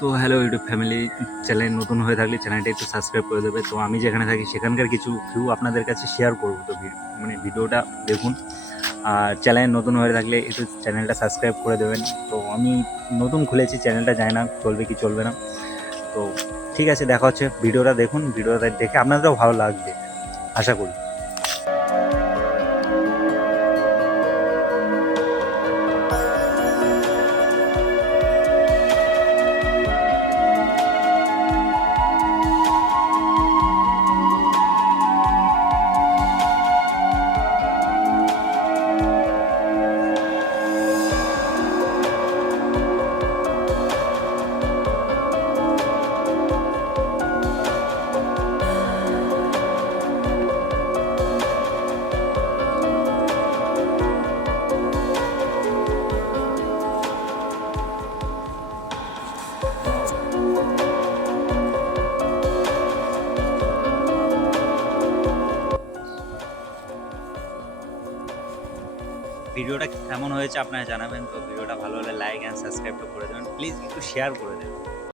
তো hello YouTube family, channel নতুন হয়ে থাকলে চ্যানেলটা একটু সাবস্ক্রাইব করে দেবে। তো আমি যেখানে থাকি সেখানকার কিছু ভিউ আপনাদের কাছে শেয়ার করবো। তো মানে ভিডিওটা দেখুন। আর চ্যানেল নতুন হয়ে থাকলে একটু চ্যানেলটা সাবস্ক্রাইব করে দেবেন। তো আমি নতুন খুলেছি, চ্যানেলটা জানি না চলবে কি চলবে না। তো ঠিক আছে, দেখা হচ্ছে। ভিডিওটা দেখুন, ভিডিওটা দেখে আপনাদেরও ভালো লাগবে আশা করি। ভিডিওটা কেমন হয়েছে আপনারা জানাবেন। তো ভিডিওটা ভালো হলে লাইক অ্যান্ড সাবস্ক্রাইবটা করে দেবেন, প্লিজ একটু শেয়ার করে দেবেন।